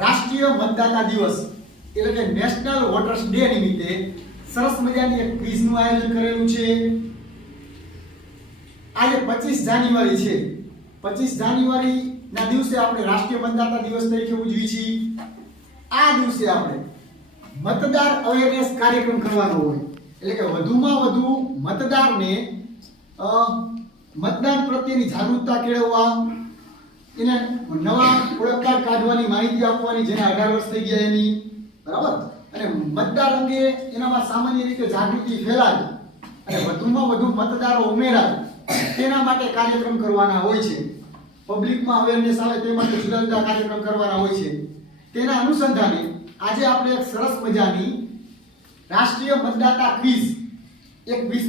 રાષ્ટ્રીય મતદાતા દિવસ એટલે કે નેશનલ વોટર્સ ડે નિમિત્તે સરસ મજાની એક ક્વિઝનું આયોજન કરેલું છે. આજે 25 જાન્યુઆરી છે. 25 જાન્યુઆરી ના દિવસે આપણે રાષ્ટ્રીય મતદાતા દિવસ તરીકે ઉજવી છીએ. આ દિવસે આપણે મતદાર અવેરનેસ કાર્યક્રમ કરવાનો હોય એટલે કે વધુમાં વધુ મતદારને મતદાન પ્રત્યેની જાગૃતતા કેળવવા, એને નવા ઓળખ કાર્ડ કાઢવાની માહિતી આપવાની, જેને 18 વર્ષ થઈ ગયા એની, બરાબર, અને મતદાર અંગે એનામાં સામાન્ય રીતે જાગૃતિ ફેલાય અને વધુમાં વધુ મતદારો ઉમેરાય તેના માટે કાર્યક્રમ કરવાના હોય છે. પબ્લિકમાં અવેરનેસ આવે તે માટે જુદા જુદા કાર્યક્રમ કરવાના હોય છે. તેના અનુસંધાને આજે આપણે એક સરસ મજાની રાષ્ટ્રીય મતદાતા ક્વિઝ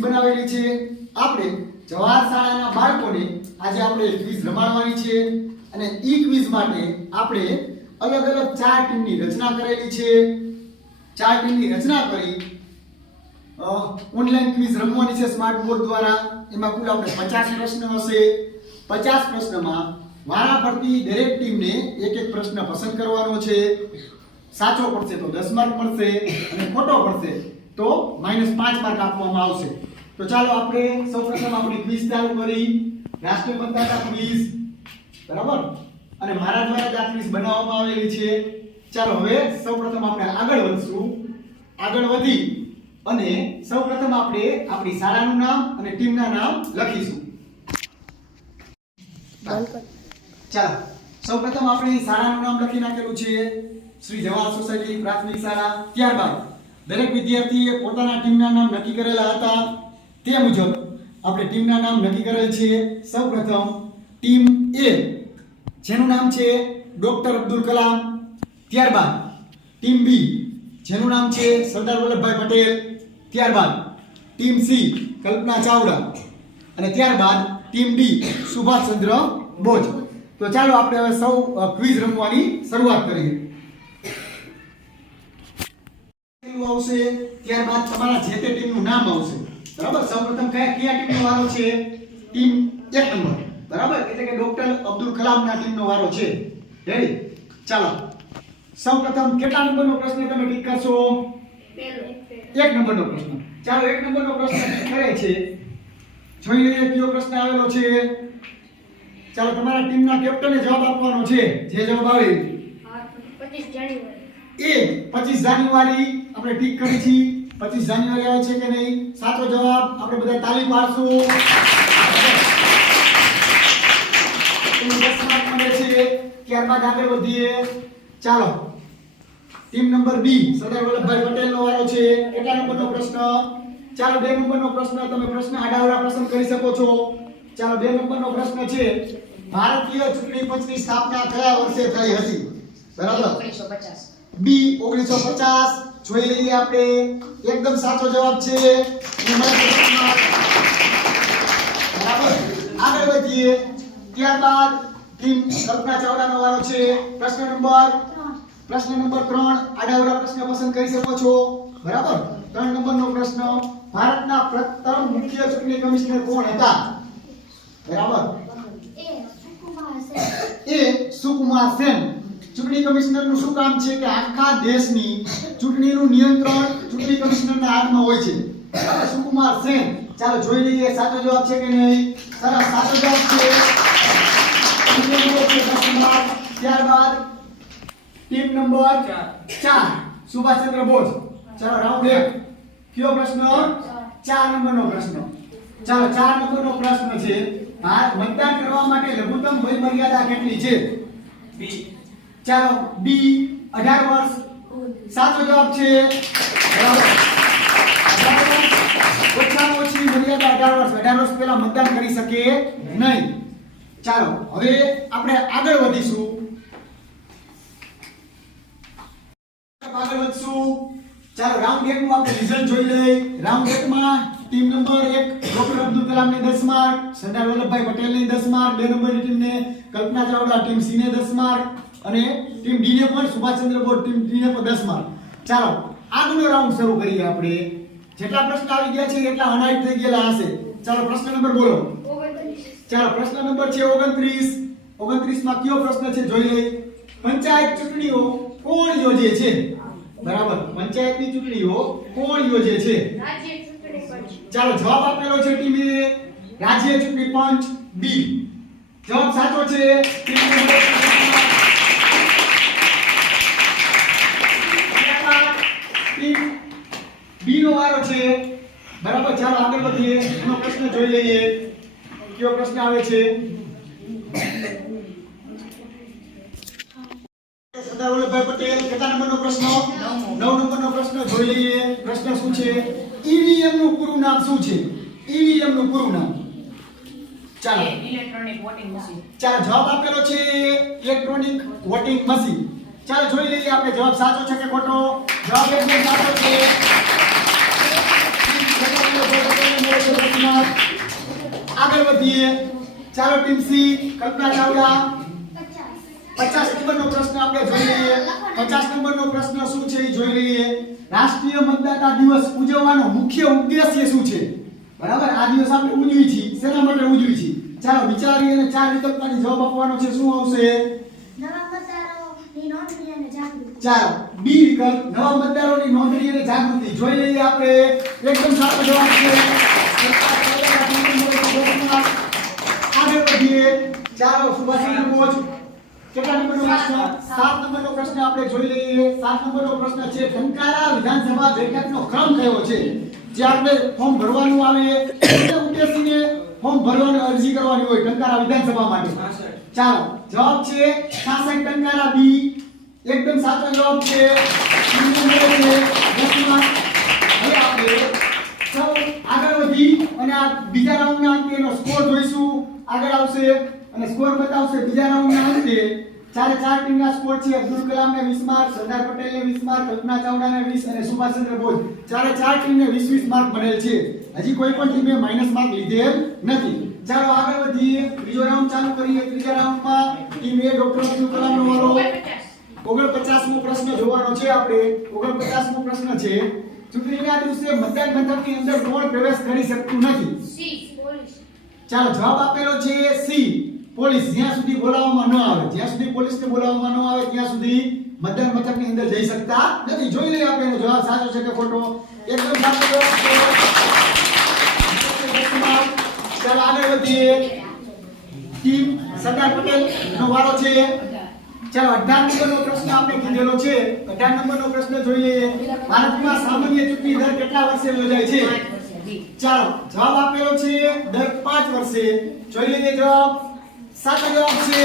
બનાવેલી છે. આપણે જવાહર શાળાના બાળકોને આજે આપણે ક્વિઝ રમાડવાની છે અને ઈ ક્વિઝ માટે આપણે અલગ અલગ 4 ટીમની રચના કરેલી છે. 4 ટીમની રચના કરી ઓનલાઈન ક્વિઝ રમવાની છે સ્માર્ટ બોર્ડ દ્વારા. એમાં કુલ આપણે 50 પ્રશ્ન હશે. 50 પ્રશ્નમાં વારાફરતી દરેક ટીમને એક એક પ્રશ્ન પસંદ કરવાનો છે. સાચો પડશે તો 10 માર્ક મળશે અને ખોટો પડશે તો -5 માર્ક આપવામાં આવશે. તો ચાલો આપણે સૌપ્રથમ આપણી ક્વિઝ ચાલુ કરી. રાષ્ટ્રીય મતદાતા ક્વિઝ, બરાબર, અને મારા દ્વારા જ આ ક્વિઝ બનાવવામાં આવેલી છે. ચાલો હવે સૌપ્રથમ આપણે આગળ વધશું. આગળ વધી અને સૌપ્રથમ આપણે આપણી શાળાનું નામ અને ટીમના નામ લખીશું. ચાલો સૌપ્રથમ આપણે શાળાનું નામ લખી નાખેલું છે, શ્રી જવાહર સોસાયટી પ્રાથમિક શાળા. ત્યારબાદ દરેક વિદ્યાર્થીએ પોતાના ટીમના નામ નક્કી કરેલા હતા તે મુજબ આપણે ટીમના નામ નક્કી કરેલ છે. સૌપ્રથમ ટીમ એ, જેનું નામ છે ડોક્ટર અબ્દુલ કલામ. ત્યારબાદ ટીમ બી, જેનું નામ છે સરદાર વલ્લભભાઈ પટેલ. ત્યારબાદ ટીમ સી, કલ્પના ચાવડા. અને ત્યારબાદ ટીમ ડી, સુભાષચંદ્ર બોઝ. તો ચાલો આપણે હવે સૌ ક્વિઝ રમવાની શરૂઆત કરીએ. આવશે ત્યારબાદ તમારા જે તે ટીમનું નામ આવશે, બરાબર. સૌપ્રથમ કયા ટીમનો વારો છે? ટીમ 1 નંબર, બરાબર, એટલે કે ડોક્ટર અબ્દુલ કલામના ટીમનો વારો છે. રેડી? ચાલો સૌપ્રથમ કેટલા નંબરનો પ્રશ્ન તમે ટીક કરશો? 1 નંબરનો પ્રશ્ન. ચાલો 1 નંબરનો પ્રશ્ન ટીક કરે છે. જોઈ લઈએ કયો પ્રશ્ન આવેલો છે. ચાલો તમારા ટીમના કેપ્ટને જવાબ આપવાનો છે. જે જવાબ આવે 25 જાન્યુઆરી. એ 25 જાન્યુઆરી આપણે ટીક કરી છે. 25 જાન્યુઆરી આવે છે કે નહીં? સાચો જવાબ. આપણે બધા તાળી પાડશું. 10 માર્ક મળે છે. ત્યારબાદ આગળ વધીએ. ચાલો team number B, Sardar Vallabhbhai પટેલનો વારો છે. કેટલા નંબરનો પ્રશ્ન? ચાલો 2 નંબરનો પ્રશ્ન. તમે પ્રશ્ન આડાઅવળા પસંદ કરી શકો છો. ચાલો 2 નંબરનો પ્રશ્ન છે, ભારતીય ચૂંટણી પંચની સ્થાપના કયા વર્ષે થઈ હતી? બરાબર, 1950. બી 1950. જોઈ લઈએ આપણે. એકદમ સાચો જવાબ છે. બરાબર, આગળ વધીએ. ત્યારબાદ ટીમ કલ્પના ચાવડાનો વારો છે. પ્રશ્ન નંબર 3. આડાઅવળા પ્રશ્ન પસંદ કરી શકો છો. બરાબર, 3 નંબરનો પ્રશ્ન, ભારતના પ્રથમ મુખ્ય ચૂંટણી કમિશનર કોણ હતા? બરાબર, એ સુકુમાર સેન. ચૂંટણી કમિશનરનું શું કામ છે કે આખા દેશની ચૂંટણીનું નિયંત્રણ ચૂંટણી કમિશનરના હાથમાં હોય છે. બરાબર, સુકુમાર સેન. ચાલો જોઈ લઈએ સાચો જવાબ છે કે નહીં. સરસ, સાચો જવાબ છે. ત્યારબાદ ટીમ નંબર 4, સુભાષચંદ્ર બોઝ. ચાલો રાઉન્ડ 1. કયો પ્રશ્ન? 4 નંબરનો પ્રશ્ન. ચાલો 4 નંબરનો પ્રશ્ન છે, મતદાન કરવા માટે લઘુત્તમ વય મર્યાદા કેટલી છે? બી. ચાલો બી 18 વર્ષ. સાચો જવાબ છે. ઓછામાં ઓછી મર્યાદા 18 વર્ષ. 18 વર્ષ પહેલા મતદાન કરી શકે નહીં. ચાલો હવે આપણે આગળ વધીશું. આગળ વધશું. ચાલો રાઉન્ડ 1 નું આપણે રિઝલ્ટ જોઈ લઈએ. રાઉન્ડ 1 માં ટીમ નંબર 1 ડોક્ટર અબ્દુલ કલામને 10 માર્ક, સરદાર વલ્લભભાઈ પટેલને 10 માર્ક, 2 નંબરની ટીમને કલ્પના ચાવડા ટીમ સી ને 10 માર્ક અને ટીમ ડી ને પણ સુભાષચંદ્ર બોઝ ટીમ ડી ને પણ 10 માર્ક. ચાલો આગળનો રાઉન્ડ શરૂ કરીએ આપણે. જેટલા પ્રશ્ન આવી ગયા છે એટલા અનાઇટ થઈ ગયેલા હશે. ચાલો પ્રશ્ન નંબર બોલો. 29. ચાલો પ્રશ્ન નંબર છે 29. 29 માં કયો પ્રશ્ન છે જોઈ લઈએ. પંચાયત ચૂંટણીઓ કોણ યોજે છે? બરાબર, પંચાયતની ચૂંટણીઓ કોણ યોજે છે? રાજ્ય ચૂંટણી પંચ. ચાલો જવાબ આપેલો છે ટીમ A રાજ્ય ચૂંટણી પંચ. બી જવાબ સાચો છે. ટીમ A ટીમ બી નો વારો છે. બરાબર, ચાલો આગળ વધીએ. એનો પ્રશ્ન જોઈ લઈએ. કયો પ્રશ્ન આવે છે? સરદાર વલ્લભભાઈ પટેલ કેટલા નંબરનો પ્રશ્ન? 9 નંબરનો પ્રશ્ન જોઈ લઈએ. પ્રશ્ન શું છે? ઈવીએમ નું પૂરું નામ શું છે? ઈવીએમ નું પૂરું નામ. ચાલો ઇલેક્ટ્રોનિક વોટિંગ મશીન. ચાલો જવાબ આપેલો છે ઇલેક્ટ્રોનિક વોટિંગ મશીન. ચાલો જોઈ લઈએ આપણે જવાબ સાચો છે કે ખોટો. જવાબ એકદમ સાચો છે. આગળ વધીએ. ચાલો ટીમ સી કલ્પના ચાવડા 50 નંબરનો પ્રશ્ન આપણે જોઈ લઈએ. 50 નંબરનો પ્રશ્ન શું છે એ જોઈ લઈએ. રાષ્ટ્રીય મતદાતા દિવસ ઉજવવાનો મુખ્ય ઉદ્દેશ્ય શું છે? બરાબર, આ દિવસ આપણે ઉજવી છીએ. શેના માટે ઉજવી છીએ? ચાલો વિચારી અને 4 વિકલ્પની જવાબ આપવાનો છે. શું આવશે? નવા મતદારોની નોંધણી અને જાગૃતિ. ચાલો બી વિકલ્પ નવા મતદારોની નોંધણી અને જાગૃતિ. જોઈ લઈએ આપણે. એકદમ સાચો જવાબ છે. આગળ વધીએ. ચાલો સુભાષચંદ્ર બોઝ કેટલા નંબરનો પ્રશ્ન? 7 નંબરનો પ્રશ્ન આપણે જોઈ લઈએ. 7 નંબરનો પ્રશ્ન છે ટંકારા વિધાનસભા બેઠકનો ક્રમ કયો છે? જે આપણે ફોર્મ ભરવાનું આવે એને ઉદ્દેશીને ફોર્મ ભરવાની અરજી કરવાની હોય ટંકારા વિધાનસભા માટે. ચાલો જવાબ છે 66 ટંકારા બી. એકદમ સાચો જવાબ છે. હવે આપણે સૌ આગળ વધી અને આ બીજા રાઉન્ડના અંતે એનો સ્કોર જોઈશું. આગળ આવશે અને સ્કોર બતાવશે બીજા રાઉન્ડના અંતે. 4 ટીમના સ્કોર છે. અબ્દુલ કલામને 20 માર્ક, સરદાર પટેલને 20 માર્ક, કલ્પના ચાવડાને 20 અને સુભાષચંદ્ર બોઝ 4 ટીમને 20 માર્ક મળેલ છે. હજી કોઈ પણ ટીમે માઈનસ માર્ક લીધેલ નથી. ચાલો આગળ વધીએ. ત્રીજો રાઉન્ડ ચાલુ કરીએ. ત્રીજા રાઉન્ડમાં ટીમ એ ડોક્ટર અબ્દુલ કલામનો વારો. 49મો પ્રશ્ન જોવાનો છે આપણે. 49મો પ્રશ્ન છે ચૂંટણીના દિવસે મતદાન મથકની અંદર કોણ પ્રવેશ કરી શકતું નથી? C police. ચાલો જવાબ આપેલો છે સી પોલીસ. જ્યાં સુધી બોલાવવામાં ન આવે, જ્યાં સુધી પોલીસને બોલાવવામાં ન આવે ત્યાં સુધી મતદાન મથકની અંદર જઈ શકતા નથી. જોઈ લઈએ આપણે એનો જવાબ સાચો છે કે ખોટો. એકદમ સાચો જવાબ છે. ચાલો આગળ વધીએ. ટીમ સરદાર પટેલ નો વારો છે. ચાલો 18 નંબરનો પ્રશ્ન આપણે કીધેલો છે. 18 નંબરનો પ્રશ્ન જોઈ લઈએ. ભારતમાં સામાન્ય ચૂંટણી દર કેટલા વર્ષે યોજાય છે? ચાલો જવાબ આપેલો છે દર 5 વર્ષે. જોઈ લઈએ જવાબ. સાચો જવાબ છે.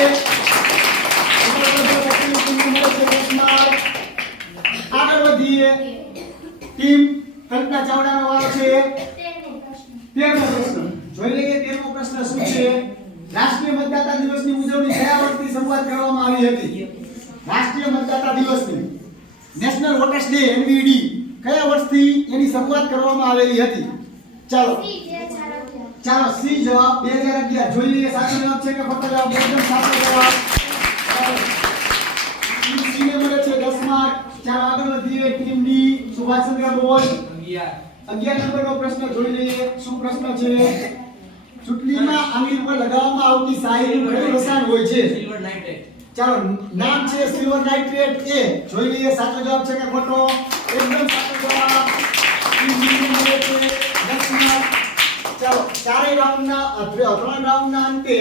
આગળ વધીએ. ટીમ કલ્પના ચાવડાનો વારો છે. 13મો પ્રશ્ન જોઈ લઈએ. 13મો પ્રશ્ન શું છે? રાષ્ટ્રીય મતદાતા દિવસની ઉજવણી કયા વર્ષથી શરૂઆત કરવામાં આવી હતી? રાષ્ટ્રીય મતદાતા દિવસની નેશનલ વોટર્સ ડે એનવીડી કયા વર્ષથી એની શરૂઆત કરવામાં આવેલી હતી? ચાલો ચાલો સી જવાબ 2011. જોઈ લઈએ સાચો જવાબ છે કે ખોટો જવાબ. એકદમ સાચો જવાબ. સી ને મળે છે 10 માર્ક. ચાલો આગળ વધીએ. ટીમ ડી સુભાષચંદ્ર બોઝ 11 નંબરનો પ્રશ્ન જોઈ લઈએ. શું પ્રશ્ન છે? ચૂંટણીમાં આંગળી પર લગાવવામાં આવતી શાહીનું કયું રસાયણ હોય છે? Silver nitrate. ચાલો નામ છે સિલ્વર નાઇટ્રેટ. એ જોઈ લઈએ સાચો જવાબ છે કે ખોટો. એકદમ સાચો જવાબ. ચાલો ચારેય રાઉન્ડના 3 રાઉન્ડના અંતે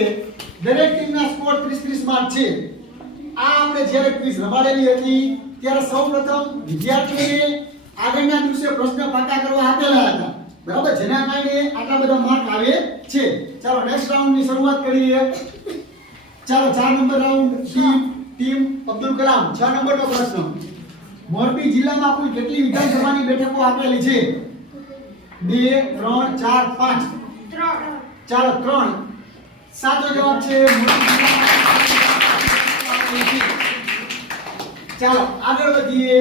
દરેક ટીમના સ્કોર 30 માર્ક છે. આ આપણે જ્યારે ક્વિઝ રમાડેલી હતી ત્યારે સૌપ્રથમ વિદ્યાર્થીઓને આગળના દિવસે પ્રશ્ન પાકા કરવા આપેલા હતા. બરાબર, જેના કારણે આટલા બધા માર્ક આવે છે. ચાલો નેક્સ્ટ રાઉન્ડની શરૂઆત કરીએ. ચાલો 4 number round. Team Abdul Kalam 6 નંબરનો પ્રશ્ન. મોરબી જિલ્લામાં કુલ કેટલી વિધાનસભાની બેઠકો આપેલી છે? 2 3 4 5. 3. ચાલો 3 સાચો જવાબ છે. ચાલો આગળ વધીએ.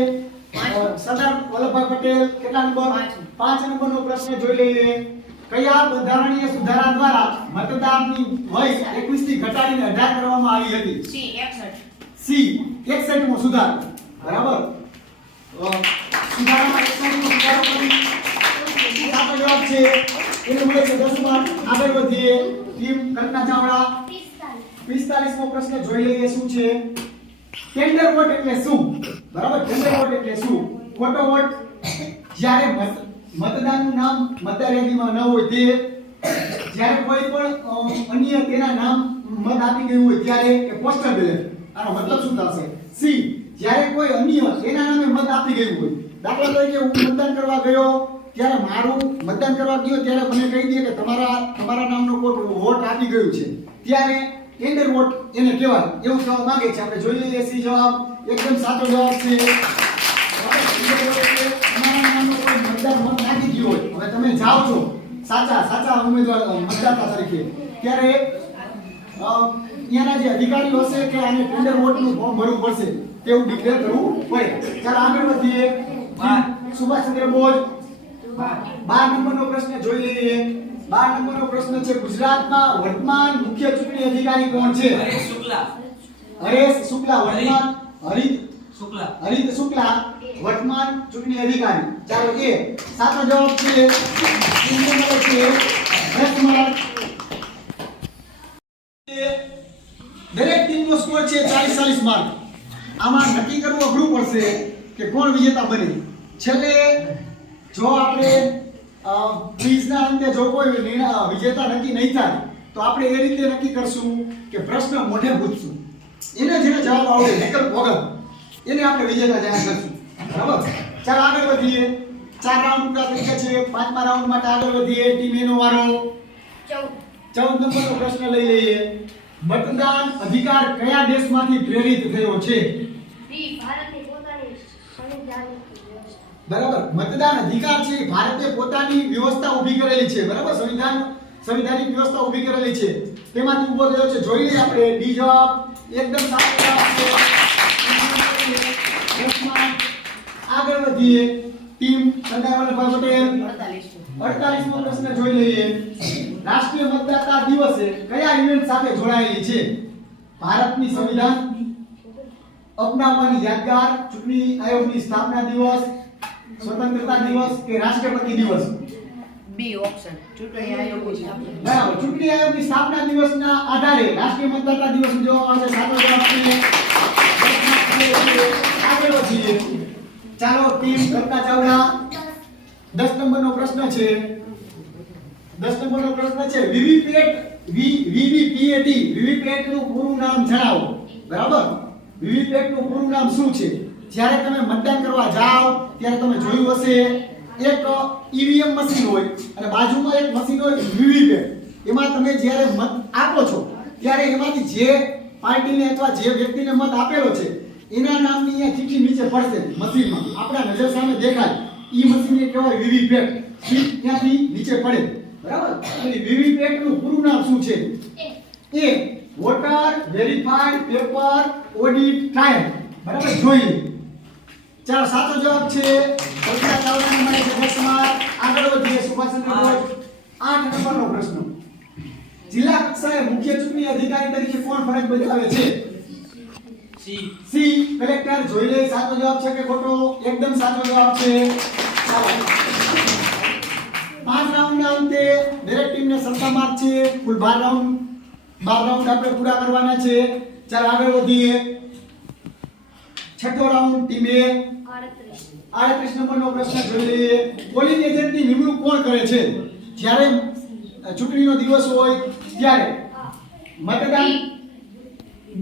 સરદાર વલ્લભભાઈ પટેલ કેટલા નંબર? 5 નંબરનો પ્રશ્ન જોઈ લઈએ. કયા બંધારણીય સુધારા દ્વારા મતદારની વય 21 થી ઘટાડીને 18 કરવામાં આવી હતી? સી 61. સી 61મો સુધારો. બરાબર, સુધારામાં 61મો સુધારો કરી સાચો જવાબ છે. એને મળે છે 10 માર્ક. આગળ વધીએ. ટીમ કલ્પના ચાવડા 45મો પ્રશ્ન જોઈ લઈએ. શું છે? ટેન્ડર વોટ એટલે શું? બરાબર, ટેન્ડર વોટ એટલે શું? ખોટો વોટ જ્યારે મતદાનનું નામ મતદાર યાદીમાં ન હોય તે, જ્યારે કોઈ પણ અન્ય તેના નામ મત આપી ગયું હોય ત્યારે, કે પોસ્ટલ બેલેટ. આનો મતલબ શું થશે? સી, જ્યારે કોઈ અન્ય તેના નામે મત આપી ગયું હોય. દાખલા તરીકે હું મતદાન કરવા ગયો, ત્યારે મારું મતદાન કરવા ગયો ત્યારે મને કહી દે કે તમારા નામનો કોઈ વોટ આપી ગયું છે, ત્યારે ટેન્ડર વોટ એને કહેવાય, એવું કહેવા માંગે છે. આપણે જોઈ લઈએ સી જવાબ. એકદમ સાચો જવાબ છે. તમારા નામનો કોઈ મતદાર મત નાખી ગયો હોય, હવે તમે જાઓ છો સાચા ઉમેદવાર મતદાતા તરીકે, ત્યારે અહીંયાના જે અધિકારીઓ હશે કે આને ટેન્ડર વોટનું ફોર્મ ભરવું પડશે, તેવું ડિક્લેર કરવું પડે. ચાલો આગળ વધીએ. સુભાષચંદ્ર બોઝ. 12 નંબરનો પ્રશ્ન જોઈ લઈએ. 12 નંબરનો પ્રશ્ન છે, ગુજરાતમાં વર્તમાન મુખ્ય ચૂંટણી અધિકારી કોણ છે? હરેશ શુક્લા. હરેશ શુક્લા વર્તમાન હરિત શુક્લા વર્તમાન ચૂંટણી અધિકારી. ચાલો એ સાચો જવાબ છે. દરેક ટીમનો સ્કોર છે 40 માર્ક. આમાં નક્કી કરવું અઘરું પડશે કે કોણ વિજેતા બને. છેલ્લે જો આપણે ક્વિઝના અંતે જો કોઈ વિજેતા નક્કી નહીં થાય તો આપણે એ રીતે નક્કી કરશું કે પ્રશ્ન મોઢે પૂછશું, એને જેને જવાબ આવડે વિકલ્પ વગર એને આપણે વિજેતા જાહેર કરશું. બરાબર, ચાલો આગળ વધીએ. 4 રાઉન્ડ પૂરા થઈ ગયા છે. 5મા રાઉન્ડ માટે આગળ વધીએ. ટીમ એનો વારો. 14 નંબરનો પ્રશ્ન લઈ લઈએ. મતદાન અધિકાર કયા દેશમાંથી પ્રેરિત થયો છે? ભારતની પોતાની સંવિધાનિક વ્યવસ્થા. બરાબર, મતદાન અધિકાર છે ભારતે પોતાની વ્યવસ્થા ઊભી કરેલી છે. બરાબર, સંવિધાનિક વ્યવસ્થા ઊભી કરેલી છે, તેમાંથી ઊભો થયો છે. જોઈ લઈએ આપણે. ડી જવાબ એકદમ સાચો જવાબ છે. આગળ વધીએ. ટીમ સરદાર વલ્લભભાઈ પટેલ. 48મો પ્રશ્ન જોઈ લઈએ. રાષ્ટ્રીય મતદાતા દિવસે કયા ઇવેન્ટ સાથે જોડાયેલી છે? ભારતની સંવિધાન અપનાવવાની યાદગાર, ચૂંટણી આયોગની સ્થાપના દિવસ, સ્વતંત્રતા દિવસ કે રાષ્ટ્રપતિ દિવસ? બી ઓપ્શન ચૂંટણી આયોગની સ્થાપના. બરાબર, ચૂંટણી આયોગની સ્થાપના દિવસના આધારે રાષ્ટ્રીય મતદાતા દિવસ ઉજવવામાં આવે. સાચો જવાબ છે. આગળ વધીએ. ચાલો ટીમ કલ્પના ચાવડા. 10 નંબરનો પ્રશ્ન છે. 10 નંબરનો પ્રશ્ન છે, વીવીપેટ નું પૂરું નામ જણાવો. બરાબર, વીવીપેટ નું પૂરું નામ શું છે? જ્યારે તમે મતદાન કરવા જાઓ ત્યારે તમે જોયું હશે એક ઈવીએમ મશીન હોય અને બાજુમાં એક મશીન હોય વીવીપેટ. એમાં તમે જ્યારે મત આપો છો ત્યારે એમાંથી જે પાર્ટીને અથવા જે વ્યક્તિને મત આપેલો છે એના નામની અહીંયા ચિઠ્ઠી નીચે પડશે મશીનમાં, આપણા નજર સામે દેખાય. ઈ મશીનને કહેવાય વીવીપેટ. ત્યાંથી નીચે પડે. બરાબર, એટલે વીવીપેટ નું પૂરું નામ શું છે? એ voter verified paper audit trial. બરાબર, જોઈએ. ચાલો સાચો જવાબ છે. કલ્પના ચાવડાને મળે છે 10 માર્ક. આગળ વધીએ. સુભાષચંદ્ર બોઝ. 8 નંબરનો પ્રશ્ન. જિલ્લા કક્ષાએ મુખ્ય ચૂંટણી અધિકારી તરીકે કોણ ફરજ બજાવે છે? C collector. જોઈ લે સાચો જવાબ છે કે ખોટો? એકદમ સાચો જવાબ છે. 5 રાઉન્ડના અંતે દરેક ટીમને સરખા માર્ક છે. કુલ 12 રાઉન્ડ આપણે પૂરા કરવાના છે. ચાલો આગળ વધીએ. છઠ્ઠો રાઉન્ડ ટીમ એ. 38 નંબરનો પ્રશ્ન જોઈ લઈએ. પોલિંગ એજન્ટની નિમણૂક કોણ કરે છે? જ્યારે ચૂંટણીનો દિવસ હોય ત્યારે. મતદાન.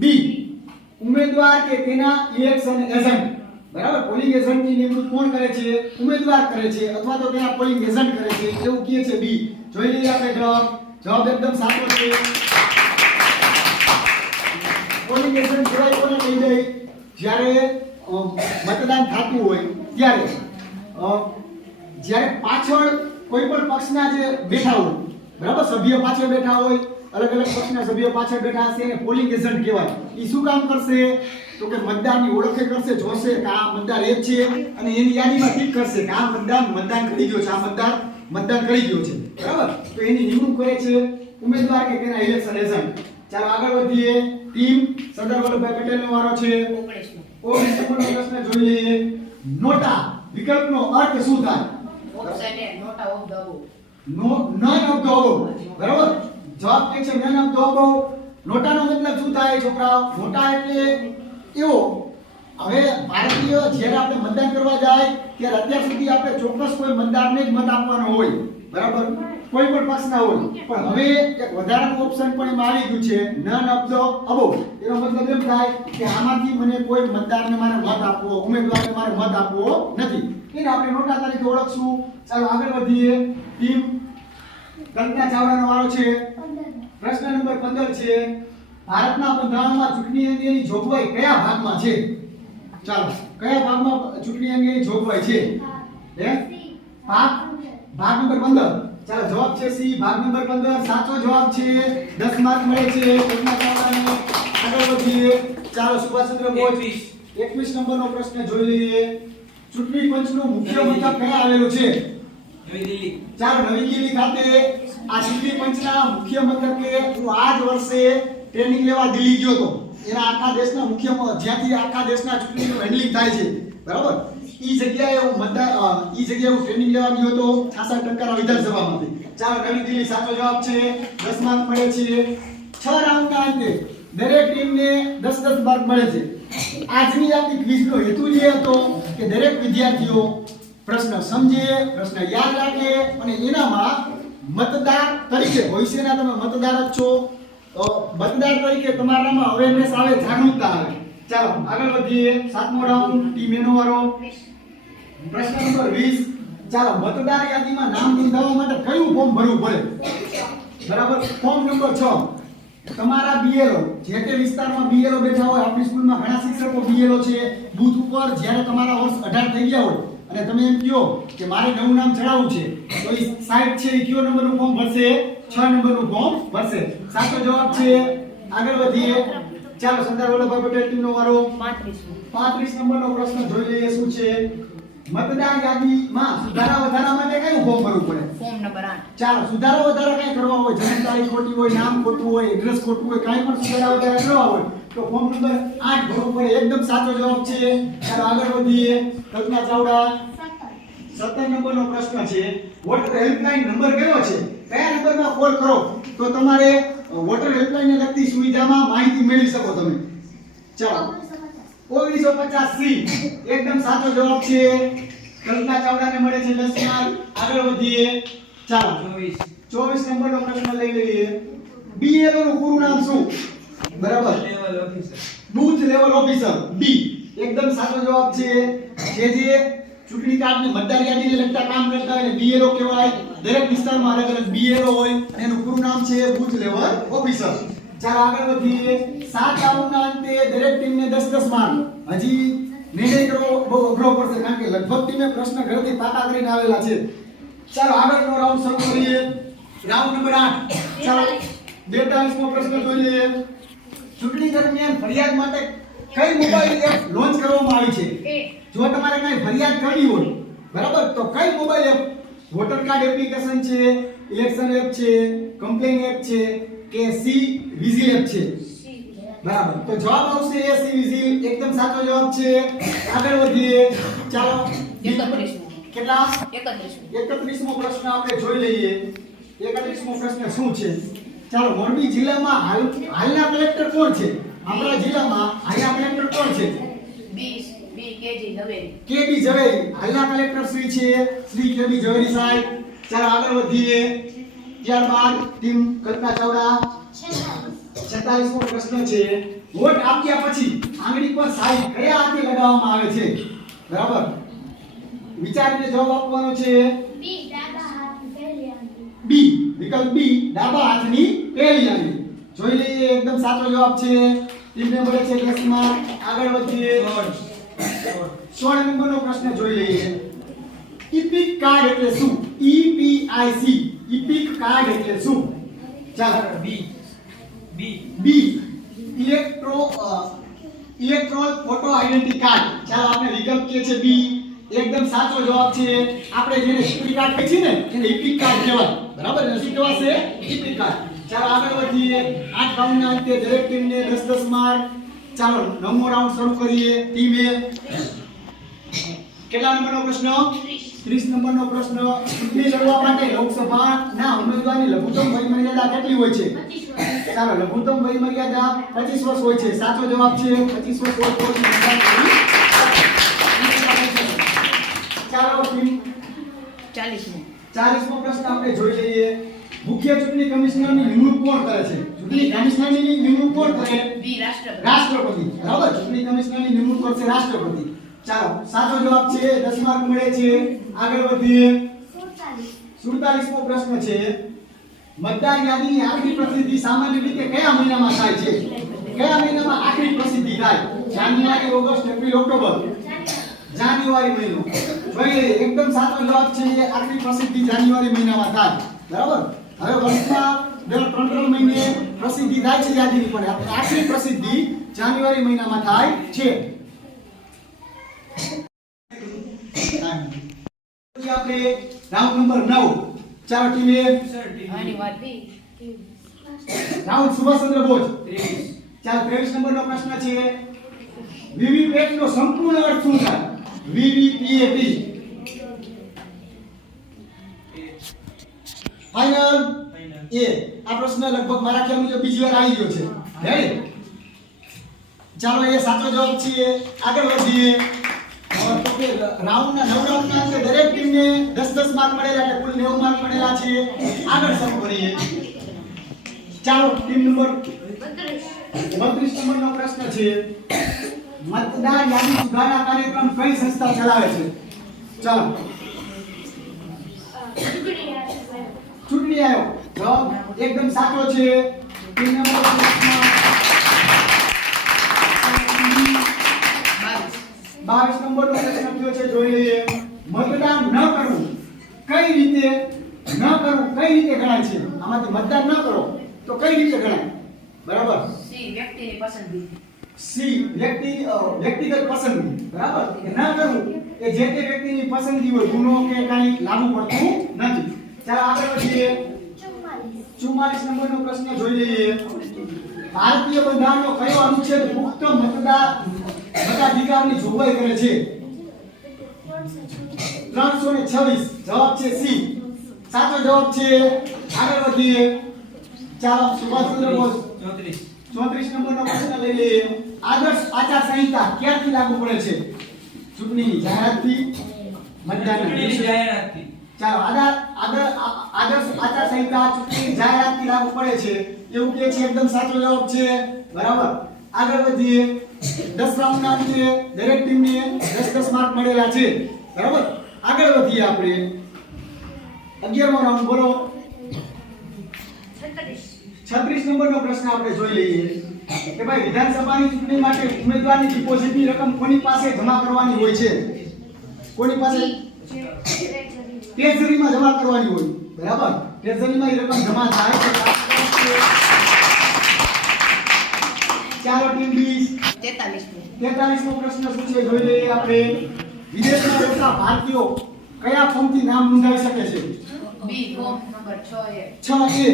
બી ઉમેદવાર કે તેના ઇલેક્શન એજન્ટ. બરાબર, પોલિંગ એજન્ટની નિમણૂક કોણ કરે છે? ઉમેદવાર કરે છે અથવા તો તેના પોલિંગ એજન્ટ કરે છે, એવું કહે છે બી. જોઈ લઈએ આપણે જવાબ એકદમ સાચો છે. પોલિંગ એજન્ટ કહેવાય કોને કહી દે? જ્યારે મતદાન થતું હોય ત્યારે જ્યારે પાછળ કોઈ પણ પક્ષના જે બેઠા હોય, બરાબર, સભ્ય પાછળ બેઠા હોય, અલગ અલગ પક્ષના સભ્યો પાછળ બેઠા હશે, પોલિંગ એજન્ટ કહેવાય. એ શું કામ કરશે? તો કે મતદારની ઓળખ કરશે, જોશે કે આ મતદાર એ છે અને એની યાદીમાં ટીક કરશે કે આ મતદાન કરી ગયો છે, આ મતદાન કરી ગયો છે. બરાબર, તો એની નિમણૂક કરે છે ઉમેદવાર કે તેના ઇલેક્શન એજન્ટ. ચાલો આગળ વધીએ. ટીમ સરદાર વલ્લભભાઈ પટેલનો વારો છે. 19 નંબરનો પ્રશ્ન જોઈ લઈએ. નોટા વિકલ્પનો અર્થ શું થાય? Option A NOTA of the above. None of the above. બરાબર, જવાબ કે છે નન ઓફ ધ અબોવ. નોટાનો મતલબ શું થાય છોકરાઓ? નોટા એટલે એવો હવે ભારતીય જ્યારે આપણે મતદાન કરવા જાય ત્યારે અત્યાર સુધી આપણે ચોક્કસ કોઈ મતદારને જ મત આપવાનો હોય, બરાબર, કોઈ પણ પક્ષના હોય, પણ હવે એક વધારાનું ઓપ્શન પણ એમાં આવી ગયું છે, નન ઓફ ધ અબોવ. એનો મતલબ એમ થાય કે આમાંથી મને કોઈ મતદારને મારે મત આપવો, ઉમેદવારને મારે મત આપવો નથી. એને આપણે નોટા તરીકે ઓળખશું. ચાલો આગળ વધીએ. ટીમ કલ્પના ચાવડાનો વારો છે. 15. પ્રશ્ન નંબર 15 છે, ભારતના બંધારણમાં ચૂંટણી અંગેની જોગવાઈ કયા ભાગમાં છે? ચાલો, કયા ભાગમાં ચૂંટણી અંગેની જોગવાઈ છે? હે? ભાગ નંબર 15. ચાલો, જવાબ છે સી, ભાગ નંબર 15. સાચો જવાબ છે. 10 માર્ક મળે છે કલ્પના ચાવડાને. આગળ વધીએ. ચાલો, સુભાષચંદ્ર બોઝ 21 નંબરનો પ્રશ્ન જોઈ લઈએ. ચૂંટણી પંચનું મુખ્ય મથક ક્યાં આવેલું છે? નવી દિલ્હી. ચાલો, નવી દિલ્હી ખાતે આ ચૂંટણી પંચના મુખ્ય મથકે હું આ જ વર્ષે ટ્રેનિંગ લેવા દિલ્હી ગયો હતો. એના આખા દેશના મુખ્ય જ્યાંથી આખા દેશના ચૂંટણીનું હેન્ડલિંગ થાય છે, બરાબર, ઈ જગ્યાએ હું ટ્રેનિંગ લેવા ગયો હતો 66 ટંકારા વિધાનસભામાંથી. ચાલો, નવી દિલ્હી સાચો જવાબ છે. 10 માર્ક મળે છે. 6 રાઉન્ડના અંતે દરેક ટીમને 10 માર્ક મળે છે. આજની આપણી ક્વિઝનો હેતુ એ હતો કે દરેક વિદ્યાર્થીઓ પ્રશ્ન સમજે, પ્રશ્ન યાદ રાખે અને એનામાં મતદાર તરીકે, ભવિષ્યના તમે મતદાર જ છો, તો મતદાર તરીકે તમારામાં અવેરનેસ આવે, જાગૃતતા આવે. ચાલો આગળ વધીએ. 7મો રાઉન્ડ, ટીમ એનો વારો. પ્રશ્ન નંબર 20. ચાલો, મતદાર યાદીમાં નામ નોંધાવવા માટે કયું ફોર્મ ભરવું પડે? બરાબર, ફોર્મ નંબર 6. તમારા બીએલઓ, જે તે વિસ્તારમાં બીએલઓ બેઠા હોય, આપણી સ્કૂલમાં ઘણા શિક્ષકો બીએલઓ છે, બૂથ ઉપર જ્યારે તમારા વર્ષ 18 થઈ ગયા હોય અને તમે એમ કહો કે મારે નવું નામ ચડાવવું છે, તો એ સાઈડ છે એ કયો નંબરનું ફોર્મ ભરશે? 6 નંબરનું ફોર્મ ભરશે. સાચો જવાબ છે. આગળ વધીએ. ચાલો, સરદાર વલ્લભભાઈ પટેલ ટીમનો વારો. 35 નંબરનો પ્રશ્ન જોઈ લઈએ શું છે. મતદાર યાદીમાં સુધારા વધારા માટે કયું ફોર્મ ભરવું પડે? Form number 8. ચાલો, સુધારા વધારા કઈ કરવા હોય, જન્મ તારીખ ખોટી હોય, નામ ખોટું હોય, એડ્રેસ ખોટું હોય, કાંઈ પણ સુધારા વધારા કરવા હોય તો ફોર્મ નંબર 8 ભરવું પડે. એકદમ સાચો જવાબ છે. ચાલો આગળ વધીએ. કલ્પના ચાવડા 17 નંબરનો પ્રશ્ન છે. વોટર હેલ્પલાઇન નંબર કયો છે? કયા નંબરમાં કોલ કરો તો તમારે વોટર હેલ્પલાઇનને લગતી સુવિધામાં માહિતી મેળવી શકો તમે? ચાલો, 1950 સી એકદમ સાચો જવાબ છે. કલ્પના ચાવડાને મળે છે 10 માર્ક. આગળ વધીએ. ચાલો, 24 નંબરનો પ્રશ્ન લઈ લઈએ. બીએલઓ નું પૂરું નામ શું? બરાબર, level officer. Booth level officer, બી એકદમ સાચો જવાબ છે. જે ચૂંટણી કાર્ડની મતદાર યાદીને લગતા કામ કરતા હોય બીએલઓ કહેવાય. દરેક વિસ્તારમાં અલગ અલગ બીએલઓ હોય અને એનું પૂરું નામ છે બૂથ લેવલ ઓફિસર. ચાલો આગળ વધીએ. 7 રાઉન્ડના અંતે દરેક ટીમને 10 માર્ક. હજી નિર્ણય કરવો બહુ અઘરો પડશે કારણ કે લગભગ ટીમે પ્રશ્ન ઘરેથી પાકા કરીને આવેલા છે. ચાલો આગળનો રાઉન્ડ શરૂ કરીએ. Round number 8. ચાલો, 42મો પ્રશ્ન જોઈ લઈએ. ચૂંટણી દરમિયાન ફરિયાદ માટે કઈ મોબાઈલ એપ લોન્ચ કરવામાં આવી છે? જો તમારે કઈ ફરિયાદ કરવી હોય, બરાબર, તો કઈ mobile app? Water card application છે, ઇલેક્શન એપ છે, કમ્પ્લેન એપ છે કે સી વિઝિલ એપ છે? બરાબર, તો જવાબ આવશે એ સી વિઝિલ. એકદમ સાચો જવાબ છે. આગળ વધીએ. ચાલો, 31મો. કેટલા? 31મો. 31મો પ્રશ્ન આપણે જોઈ લઈએ. 31મો પ્રશ્ન શું છે? ચાલો, મોરબી જિલ્લામાં હાલના કલેક્ટર કોણ છે? આપણા જિલ્લામાં હાલના કલેક્ટર કોણ છે? બી કેજી ઝવેરી. કેબી ઝવેરી હાલના કલેક્ટર શ્રી છે, શ્રી કેબી ઝવેરી સાહેબ. ચાલો આગળ વધીએ. ત્યારબાદ ટીમ કલ્પના ચાવડા 46મો પ્રશ્ન છે. વોટ આપ્યા પછી આંગળી પર સાઈન કયા હાથે લગાવવામાં આવે છે? બરાબર, વિચારીને જવાબ આપવાનો છે. બી ડાબા હાથ પહેલી આંગળી. બી વિકલ્પ બી ડાબા હાથની પહેલી આંગળી. જોઈ લઈએ. એકદમ સાચો જવાબ છે. ટીમને મળે છે 10 માર્ક. આગળ વધીએ. 16 નંબરનો પ્રશ્ન જોઈ લઈએ. ઇપિક કાર્ડ એટલે શું? EPIC ઇપિક કાર્ડ એટલે શું? ચાલો, બી બી ઇલેક્ટ્રોલ ફોટો આઈડેન્ટિટી કાર્ડ. ચાલો આપણે વિકલ્પ કે છે બી. એકદમ સાચો જવાબ છે. આપણે જેને ઇપિક કાર્ડ કહે છે ને એને ઇપિક કાર્ડ કહેવાય. બરાબર, એને શું કહેવાશે? EPIC card. ચાલો આગળ વધીએ. 8 રાઉન્ડના અંતે દરેક ટીમને 10 માર્ક. ચાલો 9મો રાઉન્ડ શરૂ કરીએ. ટીમ એ કેટલા નંબરનો પ્રશ્ન? 30 નંબરનો પ્રશ્ન ચૂંટણી લડવા માટે લોકસભાના ઉમેદવારની લઘુત્તમ વય મર્યાદા કેટલી હોય છે? ચાલો, લઘુત્તમ વય મર્યાદા 25 વર્ષ હોય છે. સાચો જવાબ છે 25 વર્ષ હોય તો જ મતદાન કરી શકાય. ચાલો ટીમ 40મો 40મો પ્રશ્ન આપણે જોઈ લઈએ. મુખ્ય ચૂંટણી કમિશનરની નિમણૂક કોણ કરે છે? ચૂંટણી કમિશનરની નિમણૂક કોણ કરે? બી રાષ્ટ્રપતિ રાષ્ટ્રપતિ. બરાબર, ચૂંટણી કમિશનરની નિમણૂક કરશે રાષ્ટ્રપતિ. ચાલો, સાચો જવાબ છે 10 માર્ક મળે છે. આગળ વધીએ. 47મો પ્રશ્ન છે. મતદાર યાદીની આખરી પ્રસિદ્ધિ સામાન્ય રીતે કયા મહિનામાં થાય છે? કયા મહિનામાં આખરી પ્રસિદ્ધિ થાય? જાન્યુઆરી, ઓગસ્ટ, એપ્રિલ, ઓક્ટોબર? જાન્યુઆરી મહિનો. જોઈ લઈએ. એકદમ સાચો જવાબ છે આખરી પ્રસિદ્ધિ જાન્યુઆરી મહિનામાં થાય. બરાબર. હવે વર્ષમાં દર 3 મહિને પ્રસિદ્ધિ થાય છે યાદીની, પણ આખરી પ્રસિદ્ધિ જાન્યુઆરી મહિનામાં થાય છે. પછી આપણે રાઉન્ડ નંબર 9. ચાલો ટીમે આની વાત બી રાઉન્ડ સુભાષચંદ્ર બોઝ. 23 ચાલો 23 નંબરનો પ્રશ્ન છે. વીવીપેટ નો સંપૂર્ણ અર્થ શું થાય? વીવીપીએટી. ફાઇનલ એ. આ પ્રશ્ન લગભગ મારા ખ્યાલ મુજબ બીજી વાર આવી ગયો છે. રેડી? ચાલો, એ સાચો જવાબ છે. આગળ વધીએ. તો કે રાઉન્ડના 9 રાઉન્ડના અંતે દરેક ટીમને 10-10 માર્ક મળેલા, એટલે કુલ 90 માર્ક મળેલા છે. આગળ શરૂ કરીએ. ચાલો, ટીમ નંબર 32 નંબરનો પ્રશ્ન છે. મતદાર યાદી સુધારણા કાર્યક્રમ કઈ સંસ્થા ચલાવે છે? ચાલો, ચૂંટણી આયોગ. જવાબ એકદમ સાચો છે. ટીમ નંબર 22 નંબરનો પ્રશ્ન થયો છે. જોઈ લઈએ. મતદાન ન કરવું કઈ રીતે ગણાય છે? આમાંથી મતદાન ન કરો તો કઈ રીતે ગણાય? બરાબર. સી વ્યક્તિની પસંદગી સી વ્યક્તિગત પસંદગી. બરાબર. કે ન કરવું એ જે તે વ્યક્તિની પસંદગી હોય, ગુનો કે કાંઈ લાગુ પડતું નથી. ચાલો આગળ વધીએ. 44 નંબરનો પ્રશ્ન જોઈ લઈએ. ભારતીય બંધારણનો કયો અનુચ્છેદ મુક્ત મતાધિકારની જોગવાઈ કરે છે? 326. જવાબ છે સી. સાચો જવાબ છે. આગળ વધીએ. ચાલો, સુભાષચંદ્ર બોઝ 34 નંબરનો પ્રશ્ન લઈ લઈએ. આદર્શ આચાર સંહિતા ક્યારથી લાગુ પડે છે? ચૂંટણીની જાહેરાતથી, મતદાનના ચૂંટણીની દિવસે. જાહેરાતથી. ચાલો, આદર્શ આચાર સંહિતા ચૂંટણીની જાહેરાતથી લાગુ પડે છે એવું કહે છે. એકદમ સાચો જવાબ છે. બરાબર. આગળ વધીએ. 10 રાઉન્ડના અંતે દરેક ટીમને 10-10 માર્ક મળેલા છે. બરાબર. આગળ વધીએ આપણે. 11મો રાઉન્ડ બોલો. 36 નંબરનો પ્રશ્ન આપણે જોઈ લઈએ કે ભાઈ વિધાનસભાની ચૂંટણી માટે ઉમેદવારની ડિપોઝિટની રકમ કોની પાસે જમા કરવાની હોય છે? કોની પાસે? ટ્રેઝરીમાં જમા કરવાની હોય. બરાબર. ટ્રેઝરીમાં એ રકમ જમા થાય છે. ચાલો ટીમ 20. 43મો પ્રશ્ન શું છે જોઈ લઈએ આપણે. વિદેશમાં રહેતા ભારતીયો કયા ફોર્મથી નામ નોંધાવી શકે છે? બી ફોર્મ નંબર 6A 6A.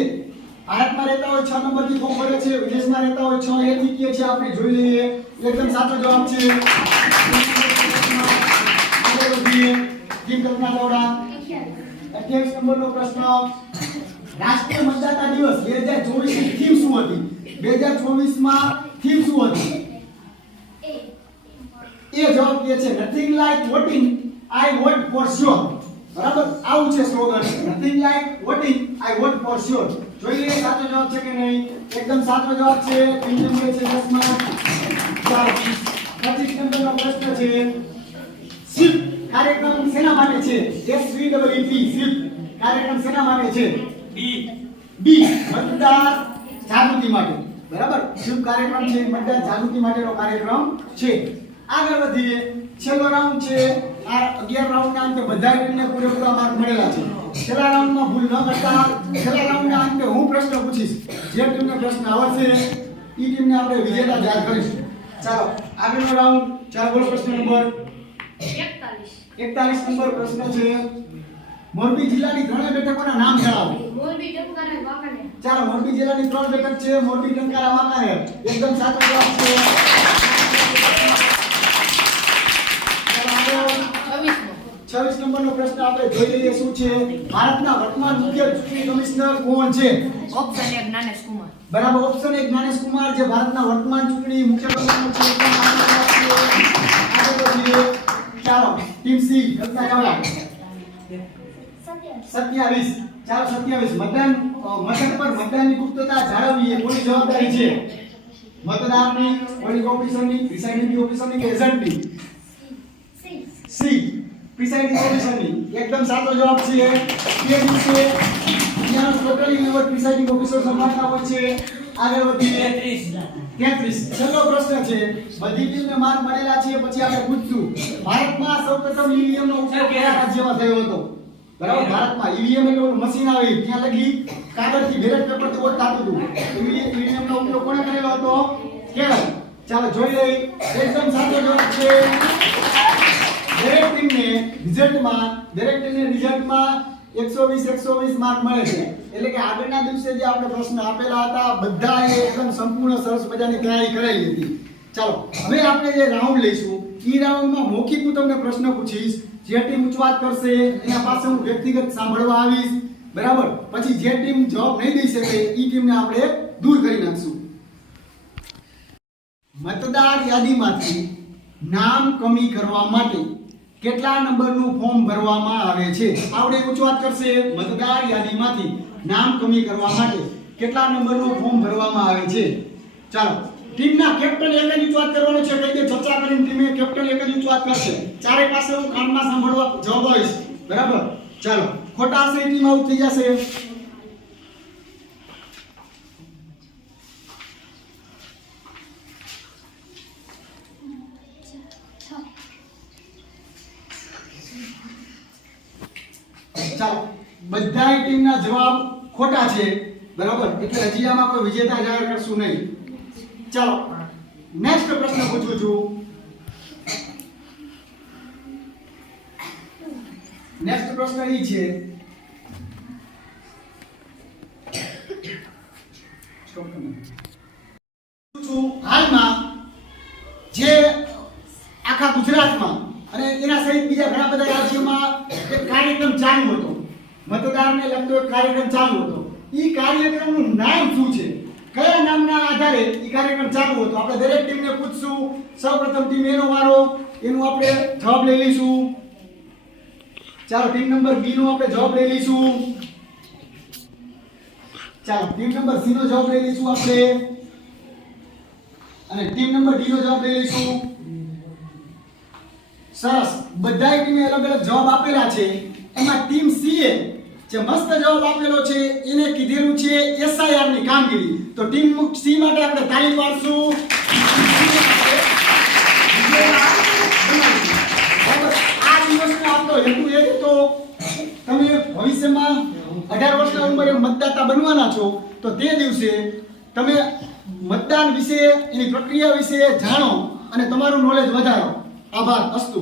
ભારતમાં રહેતા હોય 6 નંબરથી ફોર્મ ભરે છે. વિદેશમાં રહેતા હોય 6A થી કે છે. આપણે જોઈ લઈએ. એકદમ સાચો જવાબ છે. આગળ વધીએ. ટીમ કલ્પના ચાવડા. 28 નંબરનો પ્રશ્ન. રાષ્ટ્રીય મતદાતા દિવસ 2024 ની થીમ શું હતી? 2024 માં થીમ શું હતી? એ જવાબ કે છે nothing like voting I vote for sure. બરાબર. આવું છે slogan. Nothing like voting I vote for sure. જોઈએ સાચો જવાબ છે કે નહીં? એકદમ સાચો જવાબ છે. ટીમ નંબર છે 10 માં. 25 નંબરનો પ્રશ્ન છે. સ્વીપ કાર્યક્રમ શેના માટે છે? SWEEP સ્વીપ કાર્યક્રમ શેના માટે છે? બી મતદાર જાગૃતિ માટે. બરાબર. સ્વીપ કાર્યક્રમ છે મતદાર જાગૃતિ માટેનો કાર્યક્રમ છે. આગળ વધીએ. છેલ્લો રાઉન્ડ છે. આ 11 રાઉન્ડના અંતે બધા ટીમને પૂરેપૂરા માર્ક મળેલા છે. છેલ્લા રાઉન્ડમાં ભૂલ ન કરતા છેલ્લા રાઉન્ડના અંતે હું પ્રશ્ન પૂછીશ. જે ટીમને પ્રશ્ન આવડશે એ ટીમને આપણે વિજેતા જાહેર કરીશું. ચાલો આગળનો રાઉન્ડ. ચાલો બોલો પ્રશ્ન નંબર 41 નંબર પ્રશ્ન છે. મોરબી જિલ્લાની 3 બેઠકોના નામ જણાવો. ચાલો, મોરબી જિલ્લાની 3 બેઠક છે. મોરબી, ટંકારા, વાંકાનેર. એકદમ સાચો જવાબ છે. 26 નંબરનો પ્રશ્ન પ્રશ્ન આપણે જોઈ લઈએ શું છે ભારતના વર્તમાન મુખ્ય ચૂંટણી કમિશનર કોણ છે ઓપ્શન 1 જ્ઞાનેશ કુમાર. બરાબર ઓપ્શન 1 જ્ઞાનેશ કુમાર જે ભારતના વર્તમાન ચૂંટણી મુખ્ય કમિશનર છે આગળ વધીએ ચાલો ટીમ સી કલ્પના ચાવડા 27 ચાલો 27 મતદાન પર મતદાનની ગુપ્તતા જાળવવી એ કોની જવાબદારી છે મતદારની પોલિંગ ઓફિસરની પ્રિસાઇડિંગ ઓફિસરની કે એજન્ટની સી પ્રિસાઇડિંગ ઓફિસરની એકદમ સાચો જવાબ છે કે દિવસે અહીંયા ટોટલી લેવલ પ્રિસાઇડિંગ ઓફિસર સંભાળતા હોય છે આગળ વધીએ 33 છેલ્લો પ્રશ્ન છે બધી ટીમને માર્ક મળેલા છે પછી આપણે પૂછશું ભારતમાં સૌપ્રથમ ઈવીએમ નો ઉપયોગ કયા રાજ્યમાં થયો હતો બરાબર ભારતમાં ઈવીએમ એટલે ઓલું મશીન આવે ત્યાં લગી કાગળથી બેલેટ પેપરથી વોટ થતું હતું ઈવીએમ નો ઉપયોગ કોણે કરેલો હતો કેરળ ચાલો જોઈ લઈએ એકદમ સાચો જવાબ છે દરેક ટીમને રિઝલ્ટમાં 120 માર્ક મળે છે એટલે કે આગળના દિવસે જે આપણે પ્રશ્ન આપેલા હતા બધાએ એકદમ સંપૂર્ણ સરસ મજાની તૈયારી કરેલી હતી ચાલો હવે આપણે જે રાઉન્ડ લઈશું ઈ રાઉન્ડમાં મૌખિક હું તમને પ્રશ્ન પૂછીશ જે ટીમ ઉચ્ચ વાત કરશે એના પાસે હું વ્યક્તિગત સાંભળવા આવીશ બરાબર પછી જે ટીમ જવાબ નહીં દઈ શકે ઈ ટીમને આપણે દૂર કરી નાખશું મતદાર યાદીમાંથી નામ કમી કરવા માટે કેટલા નંબરનું ફોર્મ ભરવામાં આવે છે આવડે ઉચ્ચ વાત કરશે મતદાર યાદીમાંથી નામ કમી કરવા માટે કેટલા નંબરનું ફોર્મ ભરવામાં આવે છે ચાલો ટીમના કેપ્ટન એક જ ઉચ્ચ વાત કરવાનો છે કઈ દે ચર્ચા કરીને ટીમે કેપ્ટન એક જ ઉચ્ચ વાત કરશે ચારે પાસે હું કાનમાં સાંભળવા જવાબ આવીશ બરાબર ચાલો ખોટા હશે ટીમ આઉટ થઈ જશે ચાલો બધાય ટીમના જવાબ ખોટા છે બરાબર એટલે હજી આમાં કોઈ વિજેતા જાહેર કરશું નહીં ચાલો નેક્સ્ટ પ્રશ્ન પૂછું છું નેક્સ્ટ પ્રશ્ન એ છે હાલમાં જે આખા ગુજરાતમાં અને એના સહિત બીજા ઘણા બધા રાજ્યોમાં એક કાર્યક્રમ ચાલુ હતો મતદારને લગતો એક કાર્યક્રમ ચાલુ હતો ઈ કાર્યક્રમનું નામ શું છે કયા નામના આધારે ઈ કાર્યક્રમ ચાલુ હતો આપણે દરેક ટીમને પૂછશું સૌપ્રથમ ટીમ એનો વારો એનું આપણે જવાબ લઈ લઈશું ચાલો ટીમ નંબર બી નો આપણે જવાબ લઈ લઈશું ચાલો ટીમ નંબર સી નો જવાબ લઈ લઈશું આપણે અને ટીમ નંબર ડી નો જવાબ લઈ લઈશું સરસ બધાય ટીમે અલગ અલગ જવાબ આપેલા છે એમાં ટીમ સી એ જે મસ્ત જવાબ આપેલો છે એને કીધેલું છે એસઆઈઆર ની કામગીરી તો ટીમ સી માટે આપણે તાળી પાડશું આ દિવસનો આપણો હેતુ એ હતો તમે ભવિષ્યમાં 18 વર્ષની ઉંમરે મતદાતા બનવાના છો તો તે દિવસે તમે મતદાન વિશે એની પ્રક્રિયા વિશે જાણો અને તમારું નોલેજ વધારો આભાર અસ્તુ